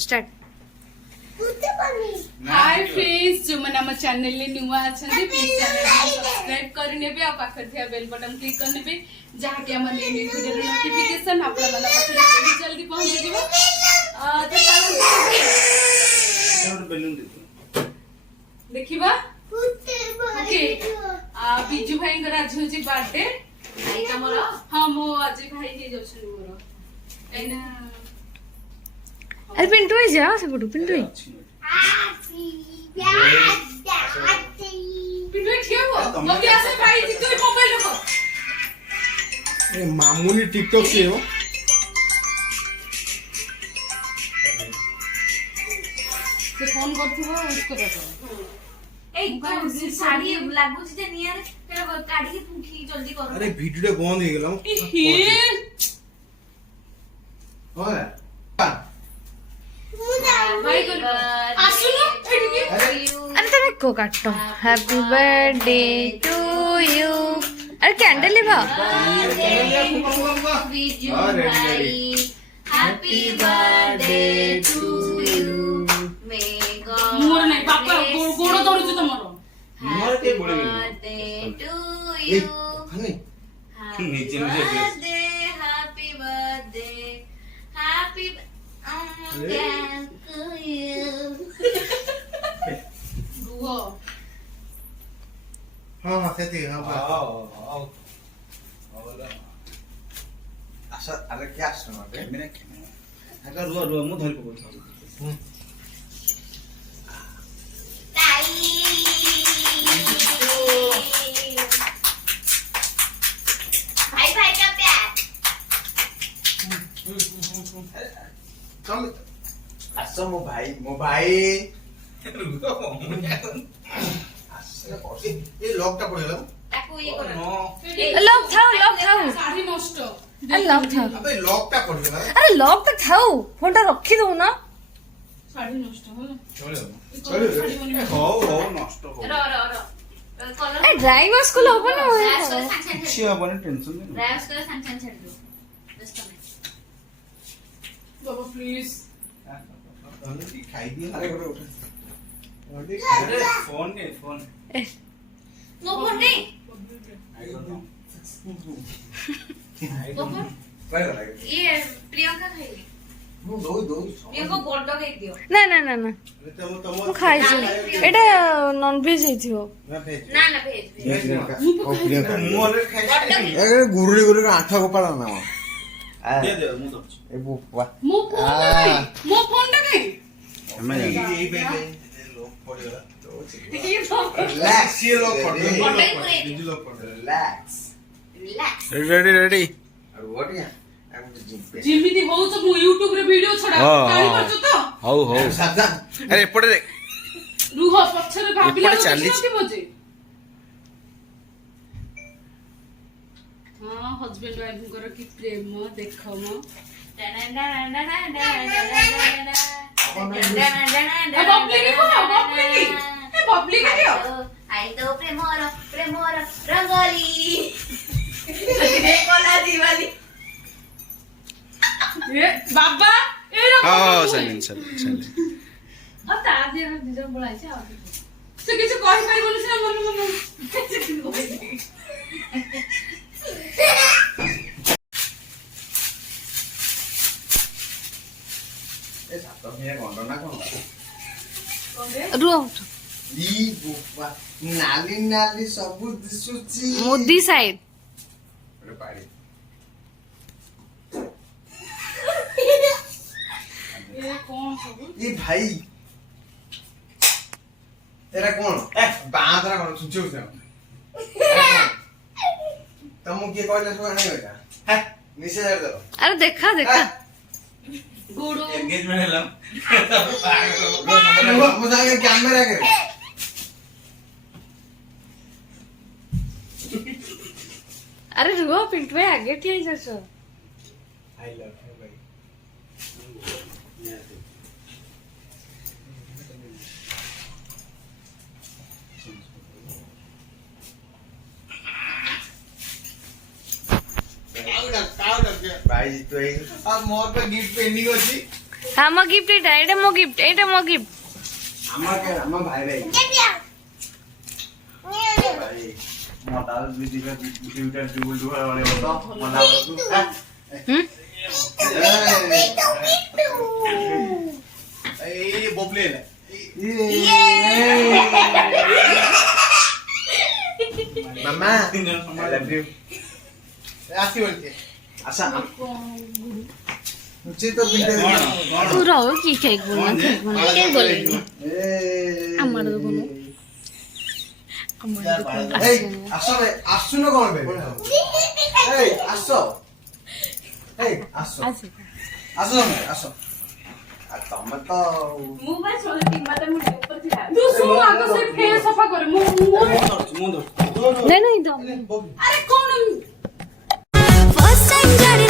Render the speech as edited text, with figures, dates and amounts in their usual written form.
Start. Hi friends, जो मैंने हम चैनल ले नुआ अछंती प्लीज चैनल को सब्सक्राइब करने भी आ पाखर थिया बेल बटन क्लिक करने भी जहां कि हमर न्यू वीडियो रो नोटिफिकेशन आपला वाला पाखर बहुत जल्दी पहुंच जीवो। तो चलो बेलून देखिबा ओके। बिजू भाई कर आज होची बर्थडे भाई तमर। हां मो आज भाई हे जछन मोर एना। अरे पिंटू ही जा से बुडू पिंटू ही पिंटू ठिया हो मम्मी आसे भाई जी तू मोबाइल रखो। ए मामूली टिकटॉक से हो से फोन करथिबो उसको देखो। ए साड़ी लागू जे नियर तेरा काढी के तू की जल्दी कर। अरे वीडियो बंद हो गेला ओए भाई कर आसुनो एठिके। अरे तमे को काटो। Happy birthday to you. अरे कैंडल लेबा बिजू भाई happy birthday to you may God मोर नहीं पापा गोड़ दौड़ुछ तमरो मोर के बोले बर्थडे टू ए यू खाने नीचे happy birthday happy to you रुहो। हां हां सेती हां आओ आशा अरे क्या आशा माटे कैमरा अगर रुआ मु धरि पकड़ भाई भाई का प्यार कम आशा मो भाई आशा पड़े ए लॉकटा पड़ेला ताको ये कर लॉक थाओ साड़ी नष्ट। अरे लॉक थाओ। अबे लॉकटा पड़ेला अरे लॉक तो थाओ फोन टा रखी दो ना। साड़ी नष्ट हो चले साड़ी बनी हो नष्ट हो रो कलर अरे ड्राई वाश को लोबो ना रैश कर सांग छी अपन टेंशन नहीं रैश कर सांग छाड़ दो बस कर बाबा प्लीज खाई दिए अरे बड़े उठे अरे फोन नो फोन नहीं आई डोंट नो तो फोन काय लागे ये प्रियंका खाइली मु दो प्रियंका गोल्ड खाइ दियो ना ना ना ना तम मु खाई छी एटा नॉन भेज हेथियो। ना भेज प्रियंका मु ऑलरेडी खाई ए गुरुड़ी आठ गोपाल ना दे मु दो ए बुवा मो फोन टा कई हमें ये पे लोग पड़ेला ये तो रिलैक्स ये लोग पड़ेला पड़ेला। बिजली लोग पड़ेला रिलैक्स रिलैक्स रेडी और व्हाट या आई एम जिम पे जिमिति हो तो मु YouTube रे वीडियो छडा काई करछ तो हौ सावधान अरे एपटे देख रुह पछरे भाबिला एपटे चालीस। होती बजे। हां हस्बैंड वाइफ कर की प्रेम देखो म बबली की दियो आई तो प्रेमोर रंगोली देखो ना दिवाली ए बाबा ए रे हां चल आ ता दे हम दिजो बोलाई छ से किछ कहि परिबोनी से मन ए सात मिया गंडो ना कोन रुओ ई बुवा नाली सब दिसुची मोदी साइड अरे पाड़ी ए कोन सब ए भाई तेरा कौन ए बांदरा कौन सुचो से तमु के कहले सो नहीं होगा है निसे जा दो अरे देखा देखा गुडू एंगेजमेंट हेला मुझे कैमरा के अरे रुओ पिंटू भाई आगे ठीक है सर। आई लव यू भाई भाई तो अब मोर पे गिफ्ट पेंडिंग अछि হ্যাঁ মো গিফট এটা মো গিফট এটা মো গিফট আমাকে আমার ভাই ভাই ভাই মোটা দিদিকে ডিউটার ডুবল ডুবল মানে তো মনা হুম এই ববলে না মামা আই লাভ ইউ আসি বলতে আচ্ছা মুঝে তো বিলতে তোরাও কি কেক বলনা কেক বলনা কে বলেনি আমার তো কোনো আমার তো কোনো এই আসো রে আসছো না কোন বে এই আসো এই আসো আছে আসো আসো আর তুমি তো ମୁଁ ବା ଶୋଇ ତିନିଟା ମୁଁ ଉପରେ ଥିଲା ତୁ ଶୁଣୁ ଆଗ ସେ ଫେସ୍ ସଫା କରେ ମୁଁ नहीं नहीं दो ଆରେ କଣ First time जाने